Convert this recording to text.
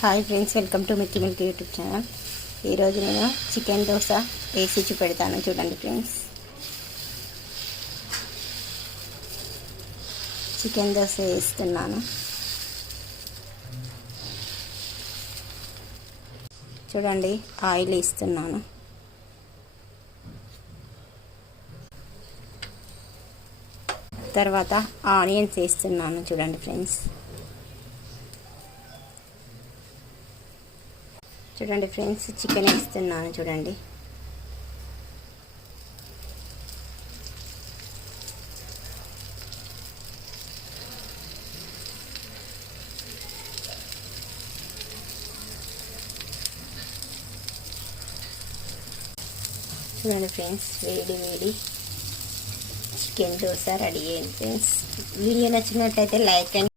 Hi friends, welcome to మిర్చి milk YouTube channel. ఈరోజు నేను చికెన్ దోశ వేసి చూపెడతాను. చూడండి ఫ్రెండ్స్, చికెన్ దోశ వేస్తున్నాను. చూడండి, ఆయిల్ వేస్తున్నాను. తర్వాత ఆనియన్స్ వేస్తున్నాను. చూడండి ఫ్రెండ్స్, చికెన్ వేస్తున్నాను. చూడండి, ఫ్రెండ్స్, వేడి వేడి చికెన్ దోశ రెడీ అయింది. ఫ్రెండ్స్, వీడియో నచ్చినట్లయితే లైక్ అండ్